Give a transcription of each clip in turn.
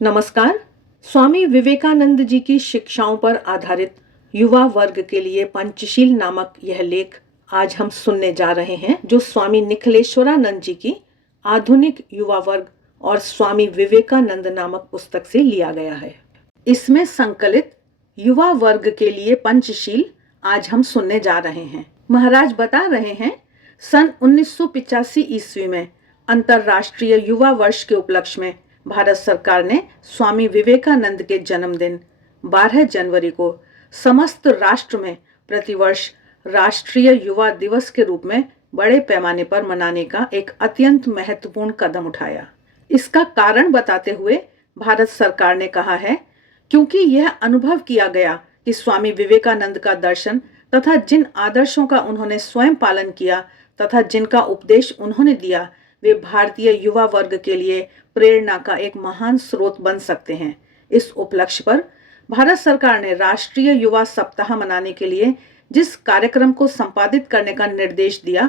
नमस्कार। स्वामी विवेकानंद जी की शिक्षाओं पर आधारित युवा वर्ग के लिए पंचशील नामक यह लेख आज हम सुनने जा रहे हैं, जो स्वामी निखिलेश्वरानंद जी की आधुनिक युवा वर्ग और स्वामी विवेकानंद नामक पुस्तक से लिया गया है। इसमें संकलित युवा वर्ग के लिए पंचशील आज हम सुनने जा रहे हैं। महाराज बता रहे हैं, सन 1985 ईस्वी में अंतर्राष्ट्रीय युवा वर्ष के उपलक्ष्य में भारत सरकार ने स्वामी विवेकानंद के जन्मदिन 12 जनवरी को समस्त राष्ट्र में प्रतिवर्ष राष्ट्रीय युवा दिवस के रूप में बड़े पैमाने पर मनाने का एक अत्यंत महत्वपूर्ण कदम उठाया। इसका कारण बताते हुए भारत सरकार ने कहा है, क्योंकि यह अनुभव किया गया कि स्वामी विवेकानंद का दर्शन तथा जिन आदर्शों का उन्होंने स्वयं पालन किया तथा जिनका उपदेश उन्होंने दिया, वे भारतीय युवा वर्ग के लिए प्रेरणा का एक महान स्रोत बन सकते हैं। इस उपलक्ष्य पर भारत सरकार ने राष्ट्रीय युवा सप्ताह मनाने के लिए जिस कार्यक्रम को संपादित करने का निर्देश दिया,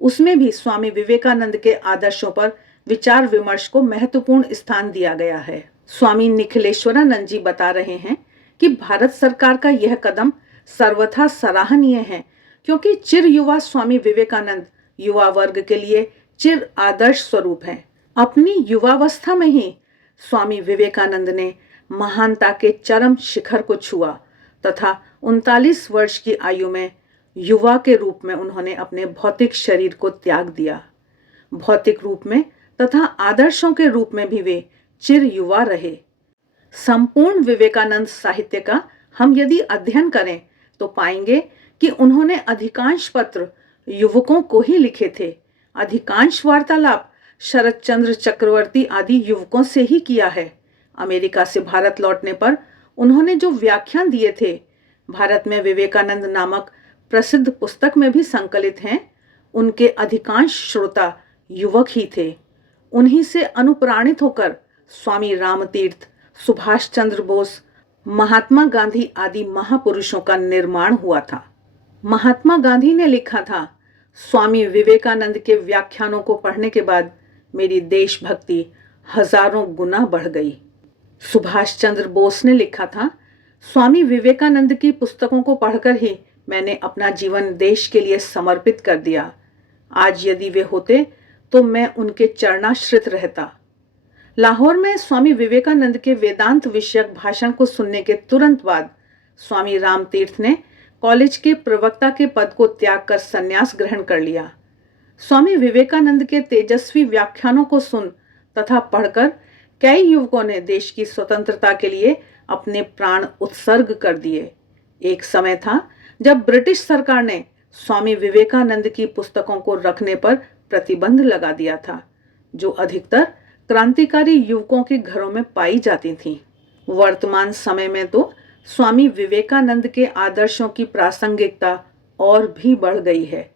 उसमें भी स्वामी विवेकानंद के आदर्शों पर विचार विमर्श को महत्वपूर्ण स्थान दिया गया है। स्वामी निखिलेश्वरानंद जी बता रहे हैं कि भारत सरकार का यह कदम सर्वथा सराहनीय है, क्योंकि चिर युवा स्वामी विवेकानंद युवा वर्ग के लिए चिर आदर्श स्वरूप हैं। अपनी युवावस्था में ही स्वामी विवेकानंद ने महानता के चरम शिखर को छुआ तथा 39 वर्ष की आयु में युवा के रूप में उन्होंने अपने भौतिक शरीर को त्याग दिया। भौतिक रूप में तथा आदर्शों के रूप में भी वे चिर युवा रहे। संपूर्ण विवेकानंद साहित्य का हम यदि अध्ययन करें तो पाएंगे कि उन्होंने अधिकांश पत्र युवकों को ही लिखे थे। अधिकांश वार्तालाप शरद चंद्र चक्रवर्ती आदि युवकों से ही किया है। अमेरिका से भारत लौटने पर उन्होंने जो व्याख्यान दिए थे, भारत में विवेकानंद नामक प्रसिद्ध पुस्तक में भी संकलित हैं, उनके अधिकांश श्रोता युवक ही थे। उन्हीं से अनुप्राणित होकर स्वामी रामतीर्थ, सुभाष चंद्र बोस, महात्मा गांधी आदि महापुरुषों का निर्माण हुआ था। महात्मा गांधी ने लिखा था, स्वामी विवेकानंद के व्याख्यानों को पढ़ने के बाद मेरी देशभक्ति हजारों गुना बढ़ गई। सुभाष चंद्र बोस ने लिखा था, स्वामी विवेकानंद की पुस्तकों को पढ़कर ही मैंने अपना जीवन देश के लिए समर्पित कर दिया। आज यदि वे होते तो मैं उनके चरणाश्रित रहता। लाहौर में स्वामी विवेकानंद के वेदांत विषयक भाषण को सुनने के तुरंत बाद स्वामी रामतीर्थ ने कॉलेज के प्रवक्ता के पद को त्याग कर संन्यास ग्रहण कर लिया। स्वामी विवेकानंद के तेजस्वी व्याख्यानों को सुन तथा पढ़कर कई युवकों ने देश की स्वतंत्रता के लिए अपने प्राण उत्सर्ग कर दिए। एक समय था जब ब्रिटिश सरकार ने स्वामी विवेकानंद की पुस्तकों को रखने पर प्रतिबंध लगा दिया था, जो अधिकतर क्रांतिकारी युवकों के घरों में पाई जाती थीं। वर्तमान समय में तो स्वामी विवेकानंद के आदर्शों की प्रासंगिकता और भी बढ़ गई है,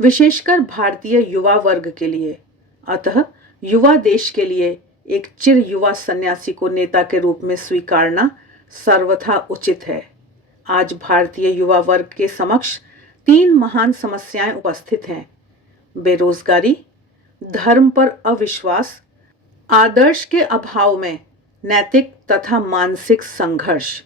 विशेषकर भारतीय युवा वर्ग के लिए। अतः युवा देश के लिए एक चिर युवा सन्यासी को नेता के रूप में स्वीकारना सर्वथा उचित है। आज भारतीय युवा वर्ग के समक्ष 3 महान समस्याएं उपस्थित हैं: बेरोजगारी, धर्म पर अविश्वास, आदर्श के अभाव में नैतिक तथा मानसिक संघर्ष।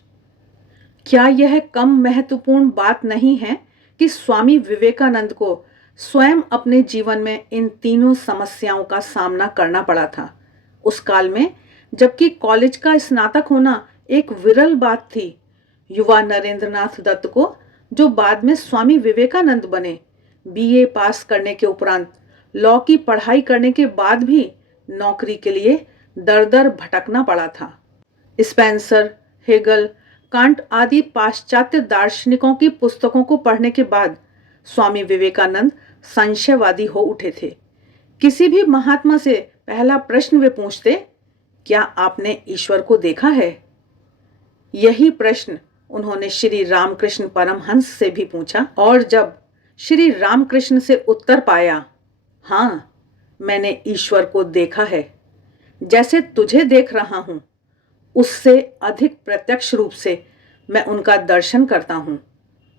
क्या यह कम महत्वपूर्ण बात नहीं है कि स्वामी विवेकानंद को स्वयं अपने जीवन में इन तीनों समस्याओं का सामना करना पड़ा था, उस काल में जबकि कॉलेज का स्नातक होना एक विरल बात थी। युवा नरेंद्रनाथ दत्त को, जो बाद में स्वामी विवेकानंद बने, बीए पास करने के उपरांत लॉ की पढ़ाई करने के बाद भी नौकरी के लिए दर दर भटकना पड़ा था। स्पेंसर, हेगल, कांट आदि पाश्चात्य दार्शनिकों की पुस्तकों को पढ़ने के बाद स्वामी विवेकानंद संशयवादी हो उठे थे। किसी भी महात्मा से पहला प्रश्न वे पूछते, क्या आपने ईश्वर को देखा है? यही प्रश्न उन्होंने श्री रामकृष्ण परमहंस से भी पूछा, और जब श्री रामकृष्ण से उत्तर पाया, हाँ, मैंने ईश्वर को देखा है, जैसे तुझे देख रहा हूं, उससे अधिक प्रत्यक्ष रूप से मैं उनका दर्शन करता हूं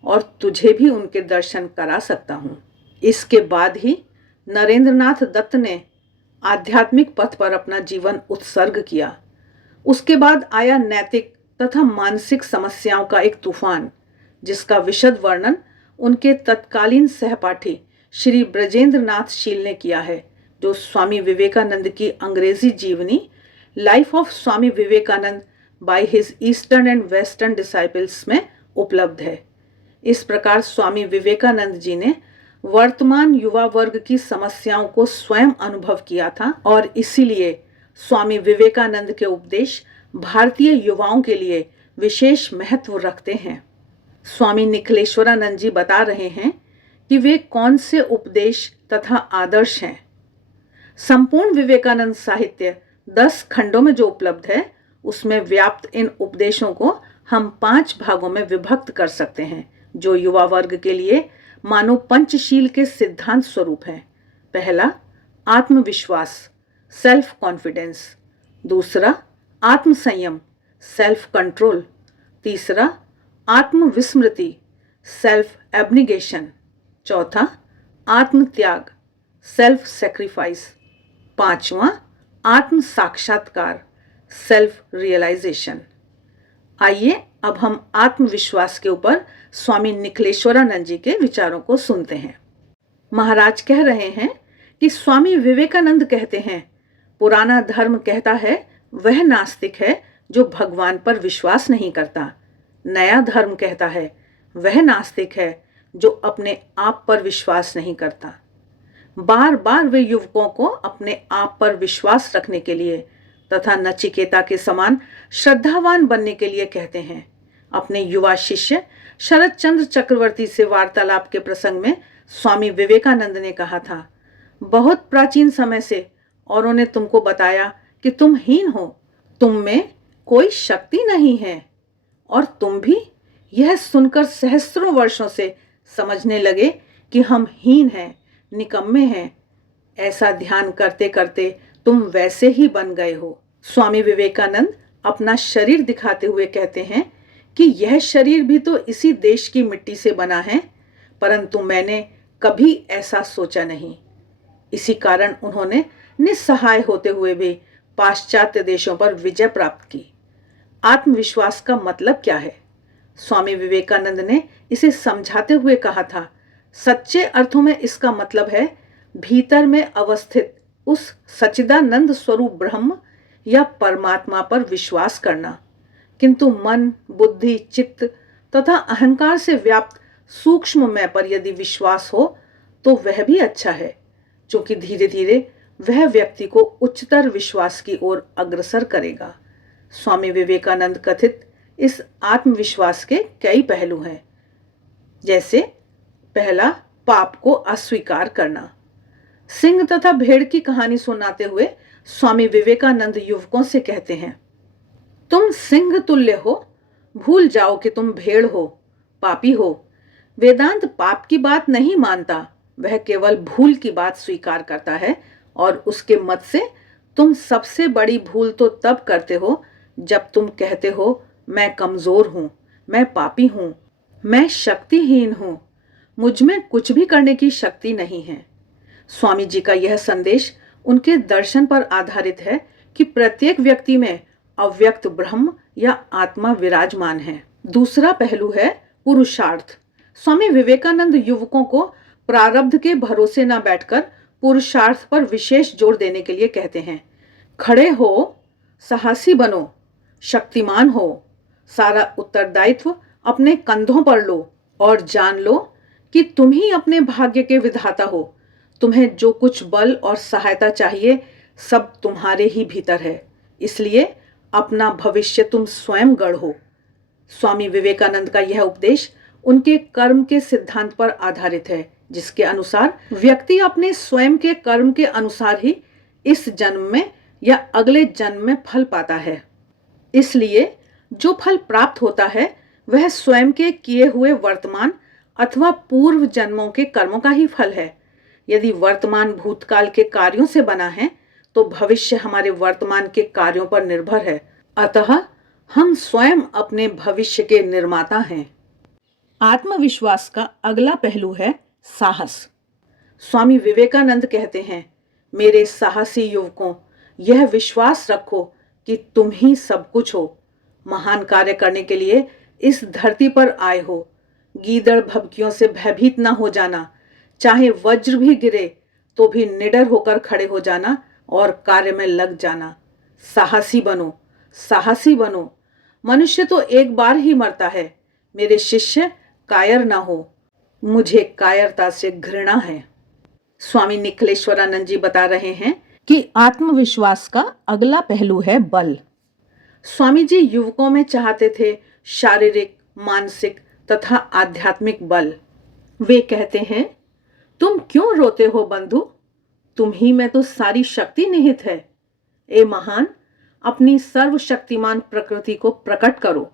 और तुझे भी उनके दर्शन करा सकता हूं। इसके बाद ही नरेंद्रनाथ दत्त ने आध्यात्मिक पथ पर अपना जीवन उत्सर्ग किया। उसके बाद आया नैतिक तथा मानसिक समस्याओं का एक तूफान, जिसका विशद वर्णन उनके तत्कालीन सहपाठी श्री ब्रजेंद्र नाथ शील ने किया है, जो स्वामी विवेकानंद की अंग्रेजी जीवनी Life of Swami Vivekananda by his Eastern and Western Disciples में उपलब्ध है। इस प्रकार स्वामी विवेकानंद जी ने वर्तमान युवा वर्ग की समस्याओं को स्वयं अनुभव किया था और इसीलिए स्वामी विवेकानंद के उपदेश भारतीय युवाओं के लिए विशेष महत्व रखते हैं। स्वामी निखिलेश्वरानंद जी बता रहे हैं कि वे कौन से उपदेश तथा आदर्श हैं। संपूर्ण विवेकानंद साहित्य 10 खंडों में जो उपलब्ध है, उसमें व्याप्त इन उपदेशों को हम 5 भागों में विभक्त कर सकते हैं, जो युवा वर्ग के लिए मानो पंचशील के सिद्धांत स्वरूप हैं। पहला, आत्मविश्वास, सेल्फ कॉन्फिडेंस। दूसरा, आत्मसंयम, सेल्फ कंट्रोल। तीसरा, आत्मविस्मृति, सेल्फ एब्निगेशन। चौथा, आत्मत्याग, सेल्फ सेक्रीफाइस। पांचवा, आत्म साक्षात्कार, सेल्फ रियलाइजेशन। आइए अब हम आत्मविश्वास के ऊपर स्वामी निखिलेश्वरानंद जी के विचारों को सुनते हैं। महाराज कह रहे हैं कि स्वामी विवेकानंद कहते हैं, पुराना धर्म कहता है वह नास्तिक है जो भगवान पर विश्वास नहीं करता। नया धर्म कहता है वह नास्तिक है जो अपने आप पर विश्वास नहीं करता। बार बार वे युवकों को अपने आप पर विश्वास रखने के लिए तथा नचिकेता के समान श्रद्धावान बनने के लिए कहते हैं। अपने युवा शिष्य शरद चंद्र चक्रवर्ती से वार्तालाप के प्रसंग में स्वामी विवेकानंद ने कहा था, बहुत प्राचीन समय से औरों ने तुमको बताया कि तुम हीन हो, तुम में कोई शक्ति नहीं है, और तुम भी यह सुनकर सहस्त्रों वर्षों से समझने लगे कि हम हीन हैं, निकम्मे हैं। ऐसा ध्यान करते करते तुम वैसे ही बन गए हो। स्वामी विवेकानंद अपना शरीर दिखाते हुए कहते हैं कि यह शरीर भी तो इसी देश की मिट्टी से बना है, परंतु मैंने कभी ऐसा सोचा नहीं। इसी कारण उन्होंने निस्सहाय होते हुए भी पाश्चात्य देशों पर विजय प्राप्त की। आत्मविश्वास का मतलब क्या है? स्वामी विवेकानंद ने इसे समझाते हुए कहा था, सच्चे अर्थों में इसका मतलब है भीतर में अवस्थित उस सच्चिदानंद स्वरूप ब्रह्म या परमात्मा पर विश्वास करना। किंतु मन, बुद्धि, चित्त तथा अहंकार से व्याप्त सूक्ष्म मैं पर यदि विश्वास हो तो वह भी अच्छा है, क्योंकि धीरे धीरे वह व्यक्ति को उच्चतर विश्वास की ओर अग्रसर करेगा। स्वामी विवेकानंद कथित इस आत्मविश्वास के कई पहलू हैं, जैसे पहला, पाप को अस्वीकार करना। सिंह तथा भेड़ की कहानी सुनाते हुए स्वामी विवेकानंद युवकों से कहते हैं, तुम सिंह तुल्य हो, भूल जाओ कि तुम भेड़ हो, पापी हो। वेदांत पाप की बात नहीं मानता, वह केवल भूल की बात स्वीकार करता है, और उसके मत से तुम सबसे बड़ी भूल तो तब करते हो जब तुम कहते हो मैं कमजोर हूं, मैं पापी हूं, मैं शक्तिहीन हूं, मुझ में कुछ भी करने की शक्ति नहीं है। स्वामी जी का यह संदेश उनके दर्शन पर आधारित है कि प्रत्येक व्यक्ति में अव्यक्त ब्रह्म या आत्मा विराजमान है। दूसरा पहलू है पुरुषार्थ। स्वामी विवेकानंद युवकों को प्रारब्ध के भरोसे न बैठकर पुरुषार्थ पर विशेष जोर देने के लिए कहते हैं। खड़े हो, साहसी बनो, शक्तिमान हो, सारा उत्तरदायित्व अपने कंधों पर लो और जान लो कि तुम ही अपने भाग्य के विधाता हो। तुम्हें जो कुछ बल और सहायता चाहिए सब तुम्हारे ही भीतर है, इसलिए अपना भविष्य तुम स्वयं गढ़ो। स्वामी विवेकानंद का यह उपदेश उनके कर्म के सिद्धांत पर आधारित है, जिसके अनुसार व्यक्ति अपने स्वयं के कर्म के अनुसार ही इस जन्म में या अगले जन्म में फल पाता है। इसलिए जो फल प्राप्त होता है वह स्वयं के किए हुए वर्तमान अथवा पूर्व जन्मों के कर्मों का ही फल है। यदि वर्तमान भूतकाल के कार्यों से बना है तो भविष्य हमारे वर्तमान के कार्यों पर निर्भर है। अतः हम स्वयं अपने भविष्य के निर्माता हैं। आत्मविश्वास का अगला पहलू है साहस। स्वामी विवेकानंद कहते हैं, मेरे साहसी युवकों, यह विश्वास रखो कि तुम ही सब कुछ हो, महान कार्य करने के लिए इस धरती पर आए हो। गीदड़ भभकियों से भयभीत ना हो जाना, चाहे वज्र भी गिरे तो भी निडर होकर खड़े हो जाना और कार्य में लग जाना। साहसी बनो, साहसी बनो। मनुष्य तो एक बार ही मरता है। मेरे शिष्य, कायर ना हो, मुझे कायरता से घृणा है। स्वामी निखिलेश्वरानंद जी बता रहे हैं कि आत्मविश्वास का अगला पहलू है बल। स्वामी जी युवकों में चाहते थे शारीरिक, मानसिक तथा आध्यात्मिक बल। वे कहते हैं, तुम क्यों रोते हो बंधु? तुम ही में तो सारी शक्ति निहित है। ए महान, अपनी सर्वशक्तिमान प्रकृति को प्रकट करो।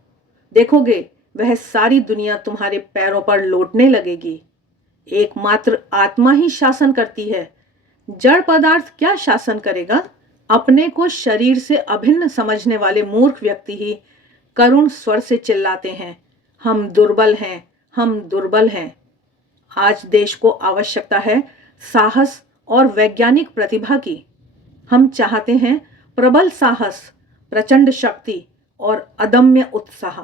देखोगे वह सारी दुनिया तुम्हारे पैरों पर लौटने लगेगी। एकमात्र आत्मा ही शासन करती है। जड़ पदार्थ क्या शासन करेगा? अपने को शरीर से अभिन्न समझने वाले मूर्ख व्यक्ति ही करुण स्वर से चिल्लाते हैं, हम दुर्बल हैं, हम दुर्बल हैं। आज देश को आवश्यकता है साहस और वैज्ञानिक प्रतिभा की। हम चाहते हैं प्रबल साहस, प्रचंड शक्ति और अदम्य उत्साह।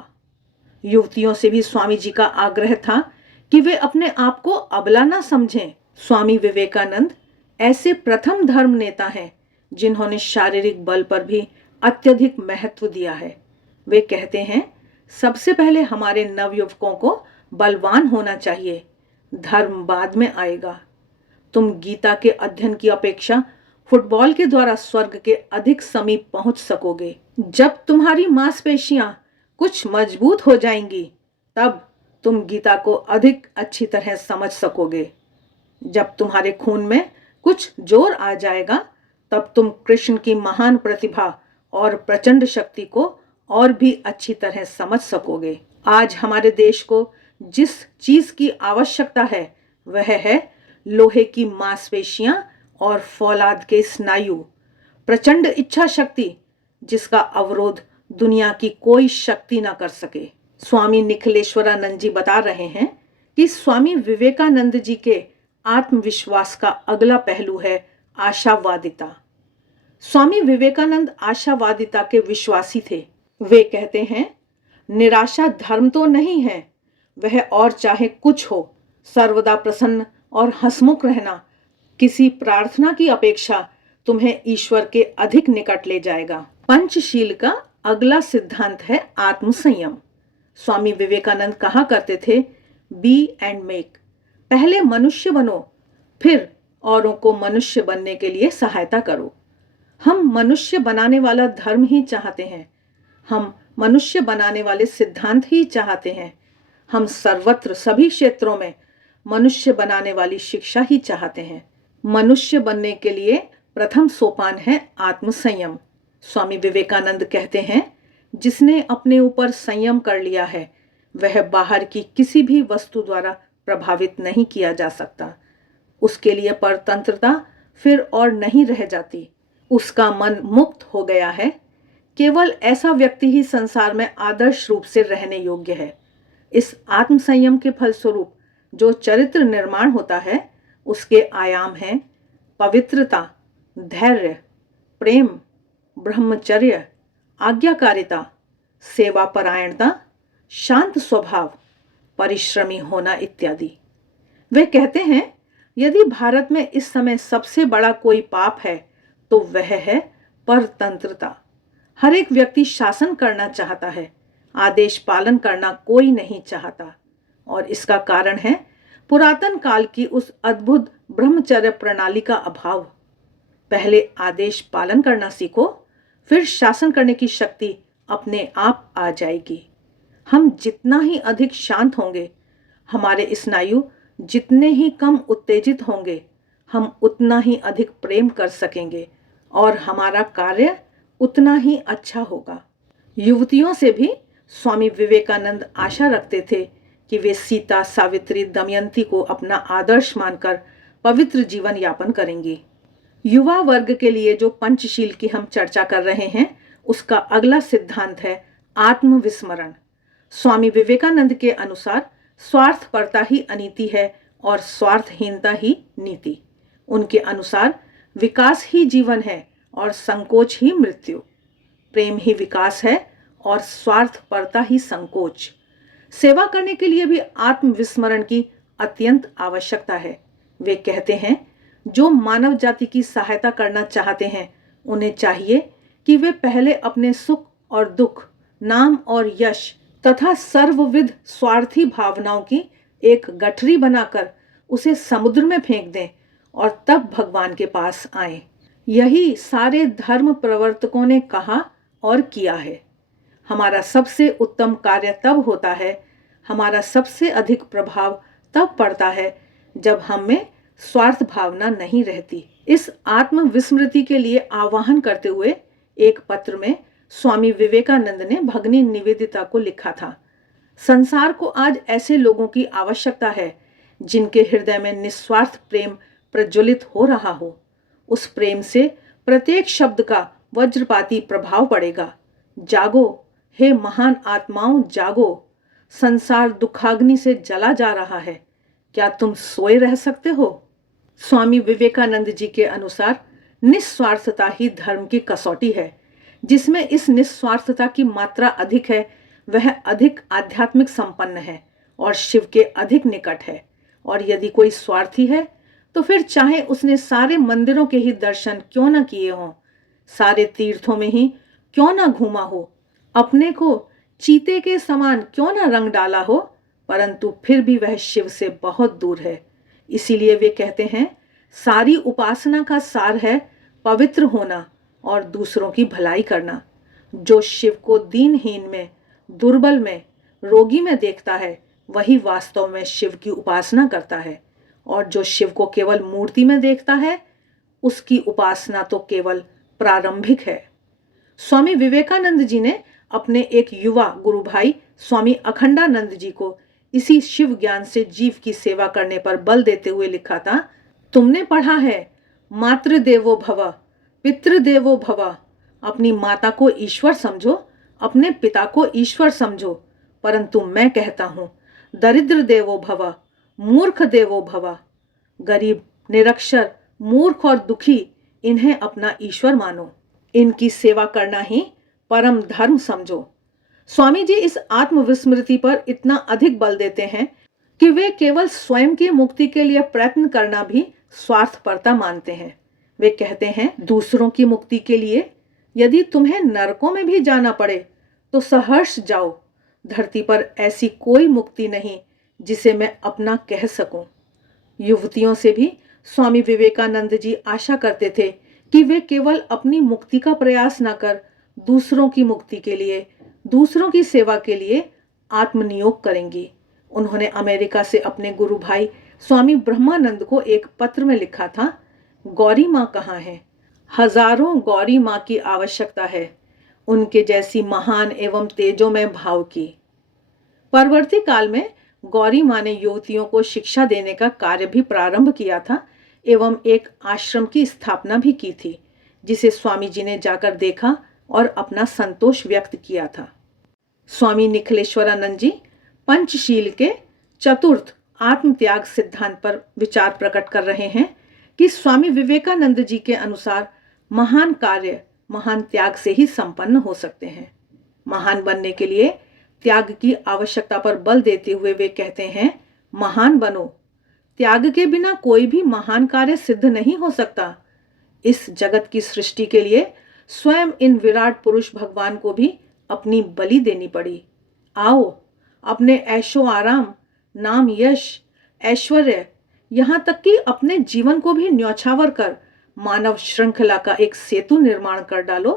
युवतियों से भी स्वामी जी का आग्रह था कि वे अपने आप को अबला ना समझें। स्वामी विवेकानंद ऐसे प्रथम धर्म नेता हैं जिन्होंने शारीरिक बल पर भी अत्यधिक महत्व दिया है। वे कहते हैं, सबसे पहले हमारे नवयुवकों को बलवान होना चाहिए, धर्म बाद में आएगा। तुम गीता के अध्ययन की अपेक्षा फुटबॉल के द्वारा स्वर्ग के अधिक समीप पहुंच सकोगे। जब तुम्हारी मांसपेशियां कुछ मजबूत हो जाएंगी, तब तुम गीता को अधिक अच्छी तरह समझ सकोगे। जब तुम्हारे खून में कुछ जोर आ जाएगा, तब तुम कृष्ण की महान प्रतिभा और प्रचंड शक्ति को और भी अच्छी तरह समझ सकोगे। आज हमारे देश को जिस चीज की आवश्यकता है वह है लोहे की मांसपेशियां और फौलाद के स्नायु, प्रचंड इच्छा शक्ति जिसका अवरोध दुनिया की कोई शक्ति ना कर सके। स्वामी निखिलेश्वरानंद जी बता रहे हैं कि स्वामी विवेकानंद जी के आत्मविश्वास का अगला पहलू है आशावादिता। स्वामी विवेकानंद आशावादिता के विश्वासी थे। वे कहते हैं, निराशा धर्म तो नहीं है, वह और चाहे कुछ हो, सर्वदा प्रसन्न और हंसमुख रहना किसी प्रार्थना की अपेक्षा तुम्हें ईश्वर के अधिक निकट ले जाएगा। पंचशील का अगला सिद्धांत है आत्मसंयम। स्वामी विवेकानंद कहा करते थे, बी एंड मेक। पहले मनुष्य बनो, फिर औरों को मनुष्य बनने के लिए सहायता करो। हम मनुष्य बनाने वाला धर्म ही चाहते हैं। हम मनुष्य बनाने वाले सिद्धांत ही चाहते हैं। हम सर्वत्र सभी क्षेत्रों में मनुष्य बनाने वाली शिक्षा ही चाहते हैं। मनुष्य बनने के लिए प्रथम सोपान है आत्मसंयम। स्वामी विवेकानंद कहते हैं, जिसने अपने ऊपर संयम कर लिया है वह बाहर की किसी भी वस्तु द्वारा प्रभावित नहीं किया जा सकता। उसके लिए परतंत्रता फिर और नहीं रह जाती। उसका मन मुक्त हो गया है। केवल ऐसा व्यक्ति ही संसार में आदर्श रूप से रहने योग्य है। इस आत्मसंयम के फलस्वरूप जो चरित्र निर्माण होता है उसके आयाम हैं पवित्रता, धैर्य, प्रेम, ब्रह्मचर्य, आज्ञाकारिता, सेवापरायणता, शांत स्वभाव, परिश्रमी होना इत्यादि। वे कहते हैं, यदि भारत में इस समय सबसे बड़ा कोई पाप है तो वह है परतंत्रता। हर एक व्यक्ति शासन करना चाहता है, आदेश पालन करना कोई नहीं चाहता। और इसका कारण है पुरातन काल की उस अद्भुत ब्रह्मचर्य प्रणाली का अभाव। पहले आदेश पालन करना सीखो, फिर शासन करने की शक्ति अपने आप आ जाएगी। हम जितना ही अधिक शांत होंगे, हमारे स्नायु जितने ही कम उत्तेजित होंगे, हम उतना ही अधिक प्रेम कर सकेंगे और हमारा कार्य उतना ही अच्छा होगा। युवतियों से भी स्वामी विवेकानंद आशा रखते थे कि वे सीता, सावित्री, दमयंती को अपना आदर्श मानकर पवित्र जीवन यापन करेंगी। युवा वर्ग के लिए जो पंचशील की हम चर्चा कर रहे हैं उसका अगला सिद्धांत है आत्मविस्मरण। स्वामी विवेकानंद के अनुसार स्वार्थपरता ही अनीति है और स्वार्थहीनता ही नीति। उनके अनुसार विकास ही जीवन है और संकोच ही मृत्यु। प्रेम ही विकास है और स्वार्थपरता ही संकोच। सेवा करने के लिए भी आत्मविस्मरण की अत्यंत आवश्यकता है। वे कहते हैं, जो मानव जाति की सहायता करना चाहते हैं उन्हें चाहिए कि वे पहले अपने सुख और दुख, नाम और यश तथा सर्वविध स्वार्थी भावनाओं की एक गठरी बनाकर उसे समुद्र में फेंक दें और तब भगवान के पास आएं। यही सारे धर्म प्रवर्तकों ने कहा और किया है। हमारा सबसे उत्तम कार्य तब होता है, हमारा सबसे अधिक प्रभाव तब पड़ता है जब हम में स्वार्थ भावना नहीं रहती। इस आत्म विस्मृति के लिए आह्वान करते हुए एक पत्र में स्वामी विवेकानंद ने भगिनी निवेदिता को लिखा था, संसार को आज ऐसे लोगों की आवश्यकता है जिनके हृदय में निस्वार्थ प्रेम प्रज्वलित हो रहा हो। उस प्रेम से प्रत्येक शब्द का वज्रपाती प्रभाव पड़ेगा। जागो हे महान आत्माओं, जागो, संसार दुखाग्नि से जला जा रहा है, क्या तुम सोए रह सकते हो? स्वामी विवेकानंद जी के अनुसार निस्वार्थता ही धर्म की कसौटी है। जिसमें इस निस्वार्थता की मात्रा अधिक है वह अधिक आध्यात्मिक संपन्न है और शिव के अधिक निकट है। और यदि कोई स्वार्थी है तो फिर चाहे उसने सारे मंदिरों के ही दर्शन क्यों न किए हों, सारे तीर्थों में ही क्यों न घूमा हो, अपने को चीते के समान क्यों न रंग डाला हो, परंतु फिर भी वह शिव से बहुत दूर है। इसीलिए वे कहते हैं, सारी उपासना का सार है पवित्र होना और दूसरों की भलाई करना। जो शिव को दीनहीन में, दुर्बल में, रोगी में देखता है वही वास्तव में शिव की उपासना करता है, और जो शिव को केवल मूर्ति में देखता है उसकी उपासना तो केवल प्रारंभिक है। स्वामी विवेकानंद जी ने अपने एक युवा गुरु भाई स्वामी अखंडानंद जी को इसी शिव ज्ञान से जीव की सेवा करने पर बल देते हुए लिखा था, तुमने पढ़ा है मातृदेवो भव, पितृदेवो भव। अपनी माता को ईश्वर समझो, अपने पिता को ईश्वर समझो, परंतु मैं कहता हूं दरिद्र देवो भव, मूर्ख देवो भव। गरीब, निरक्षर, मूर्ख और दुखी, इन्हें अपना ईश्वर मानो, इनकी सेवा करना ही परम धर्म समझो। स्वामी जी इस आत्मविस्मृति पर इतना अधिक बल देते हैं कि वे केवल स्वयं की मुक्ति के लिए प्रयत्न करना भी स्वार्थपरता मानते हैं। वे कहते हैं, दूसरों की मुक्ति के लिए यदि तुम्हें नरकों में भी जाना पड़े तो सहर्ष जाओ। धरती पर ऐसी कोई मुक्ति नहीं जिसे मैं अपना कह सकूं। युवतियों से भी स्वामी विवेकानंद जी आशा करते थे कि वे केवल अपनी मुक्ति का प्रयास न कर दूसरों की मुक्ति के लिए, दूसरों की सेवा के लिए आत्मनियोग करेंगी। उन्होंने अमेरिका से अपने गुरु भाई स्वामी ब्रह्मानंद को एक पत्र में लिखा था, गौरी माँ कहाँ है? हजारों गौरी माँ की आवश्यकता है, उनके जैसी महान एवं तेजोमय भाव की। परवर्ती काल में गौरी माँ ने युवतियों को शिक्षा देने का कार्य भी प्रारंभ किया था एवं एक आश्रम की स्थापना भी की थी, जिसे स्वामी जी ने जाकर देखा और अपना संतोष व्यक्त किया था। स्वामी निखिलेश्वरानंद जी पंचशील के चतुर्थ आत्मत्याग सिद्धांत पर विचार प्रकट कर रहे हैं कि स्वामी विवेकानंद जी के अनुसार महान कार्य महान त्याग से ही संपन्न हो सकते हैं। महान बनने के लिए त्याग की आवश्यकता पर बल देते हुए वे कहते हैं, महान बनो, त्याग के बिना कोई भी महान कार्य सिद्ध नहीं हो सकता। इस जगत की सृष्टि के लिए स्वयं इन विराट पुरुष भगवान को भी अपनी बलि देनी पड़ी। आओ, अपने ऐशो आराम, नाम, यश, ऐश्वर्य, यहाँ तक कि अपने जीवन को भी न्यौछावर कर मानव श्रृंखला का एक सेतु निर्माण कर डालो,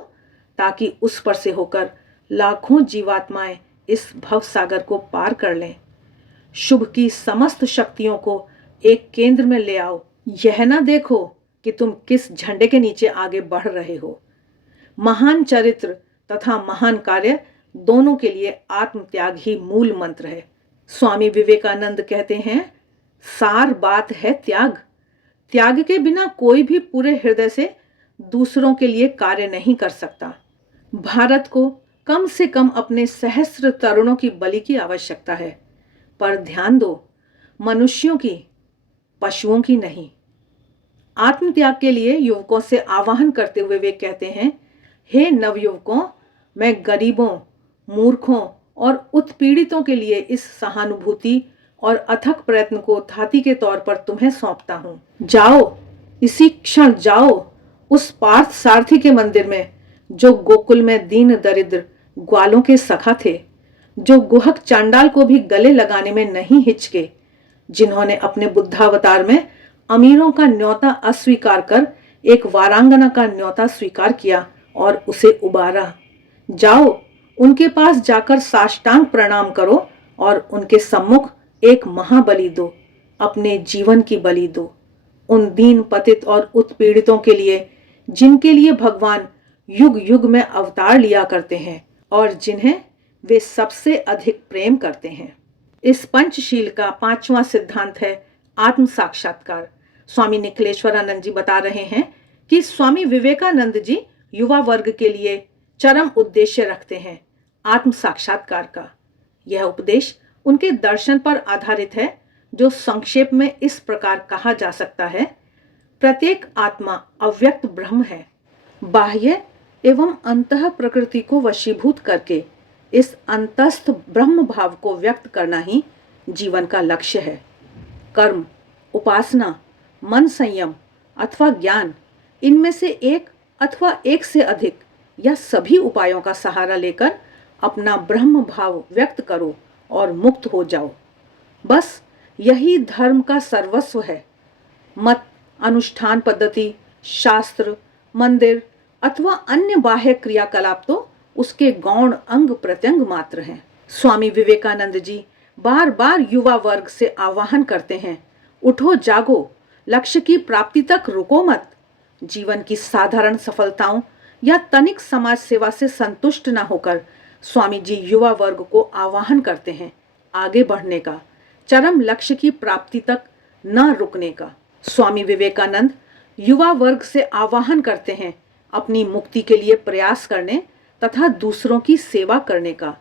ताकि उस पर से होकर लाखों जीवात्माएं इस भव सागर को पार कर लें। शुभ की समस्त शक्तियों को एक केंद्र में ले आओ। यह ना देखो कि तुम किस झंडे के नीचे आगे बढ़ रहे हो। महान चरित्र तथा महान कार्य दोनों के लिए आत्मत्याग ही मूल मंत्र है। स्वामी विवेकानंद कहते हैं, सार बात है त्याग। त्याग के बिना कोई भी पूरे हृदय से दूसरों के लिए कार्य नहीं कर सकता। भारत को कम से कम अपने सहस्त्र तरुणों की बलि की आवश्यकता है, पर ध्यान दो, मनुष्यों की, पशुओं की नहीं। आत्मत्याग के लिए युवकों से आह्वान करते हुए वे कहते हैं, हे नवयुवकों, मैं गरीबों, मूर्खों और उत्पीड़ितों के लिए इस सहानुभूति और अथक प्रयत्न को थाती के तौर पर तुम्हें सौंपता हूँ। जाओ, इसी क्षण जाओ उस पार्थ सारथी के मंदिर में, जो गोकुल में दीन दरिद्र ग्वालों के सखा थे, जो गुहक चांडाल को भी गले लगाने में नहीं हिचके, जिन्होंने अपने बुद्धावतार में अमीरों का न्योता अस्वीकार कर एक वारांगना का न्योता स्वीकार किया और उसे उबारा। जाओ, उनके पास जाकर साष्टांग प्रणाम करो और उनके सम्मुख एक महाबलि दो, अपने जीवन की बलि दो, उन दीन पतित और उत्पीड़ितों के लिए जिनके लिए भगवान युग युग में अवतार लिया करते हैं और जिन्हें वे सबसे अधिक प्रेम करते हैं। इस पंचशील का 5वां सिद्धांत है आत्म साक्षात्कार। स्वामी निखिलेश्वरानंद जी बता रहे हैं कि स्वामी विवेकानंद जी युवा वर्ग के लिए चरम उद्देश्य रखते हैं आत्म साक्षात्कार का। यह उपदेश उनके दर्शन पर आधारित है, जो संक्षेप में इस प्रकार कहा जा सकता है: प्रत्येक आत्मा अव्यक्त ब्रह्म है। बाह्य एवं अंतः प्रकृति को वशीभूत करके इस अंतस्थ ब्रह्म भाव को व्यक्त करना ही जीवन का लक्ष्य है। कर्म, उपासना, मन संयम अथवा ज्ञान, इनमें से एक अथवा एक से अधिक या सभी उपायों का सहारा लेकर अपना ब्रह्म भाव व्यक्त करो और मुक्त हो जाओ। बस यही धर्म का सर्वस्व है। मत, अनुष्ठान पद्धति, शास्त्र, मंदिर अथवा अन्य बाह्य क्रियाकलाप तो उसके गौण अंग प्रत्यंग मात्र हैं। स्वामी विवेकानंद जी बार बार युवा वर्ग से आह्वान करते हैं, उठो जागो, लक्ष्य की प्राप्ति तक रुको मत। जीवन की साधारण सफलताओं या तनिक समाज सेवा से संतुष्ट न होकर स्वामी जी युवा वर्ग को आह्वान करते हैं आगे बढ़ने का, चरम लक्ष्य की प्राप्ति तक न रुकने का। स्वामी विवेकानंद युवा वर्ग से आह्वान करते हैं अपनी मुक्ति के लिए प्रयास करने तथा दूसरों की सेवा करने का।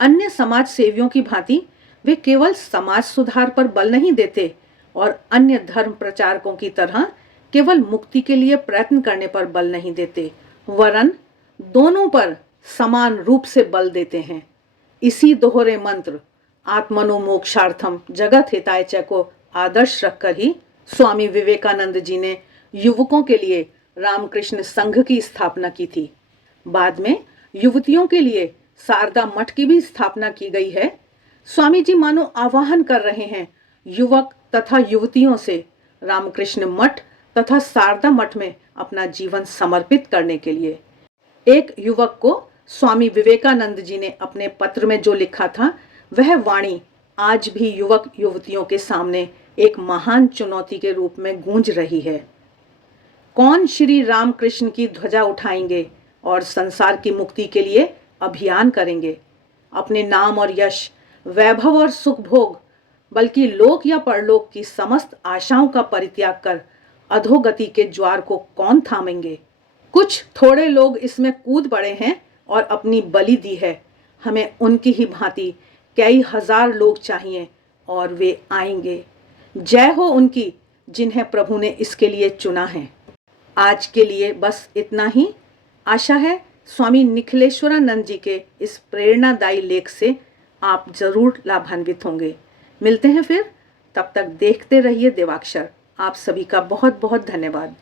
अन्य समाज सेवियों की भांति वे केवल समाज सुधार पर बल नहीं देते और अन्य धर्म प्रचारकों की तरह केवल मुक्ति के लिए प्रयत्न करने पर बल नहीं देते, वरन दोनों पर समान रूप से बल देते हैं। इसी दोहरे मंत्र आत्मनो मोक्षार्थम जगत हिताय च को आदर्श रखकर ही स्वामी विवेकानंद जी ने युवकों के लिए रामकृष्ण संघ की स्थापना की थी। बाद में युवतियों के लिए शारदा मठ की भी स्थापना की गई है। स्वामी जी मानो आह्वान कर रहे हैं युवक तथा युवतियों से रामकृष्ण मठ तथा शारदा मठ में अपना जीवन समर्पित करने के लिए। एक युवक को स्वामी विवेकानंद जी ने अपने पत्र में जो लिखा था, वह वाणी आज भी युवक युवतियों के सामने एक महान चुनौती के रूप में गूंज रही है। कौन श्री रामकृष्ण की ध्वजा उठाएंगे और संसार की मुक्ति के लिए अभियान करेंगे? अपने नाम और यश, वैभव और सुख भोग, बल्कि लोक या परलोक की समस्त आशाओं का परित्याग कर अधोगति के ज्वार को कौन थामेंगे? कुछ थोड़े लोग इसमें कूद पड़े हैं और अपनी बलि दी है। हमें उनकी ही भांति कई हजार लोग चाहिए और वे आएंगे। जय हो उनकी जिन्हें प्रभु ने इसके लिए चुना है। आज के लिए बस इतना ही। आशा है स्वामी निखिलेश्वरानंद जी के इस प्रेरणादायी लेख से आप जरूर लाभान्वित होंगे। मिलते हैं फिर, तब तक देखते रहिए देवाक्षर। आप सभी का बहुत बहुत धन्यवाद।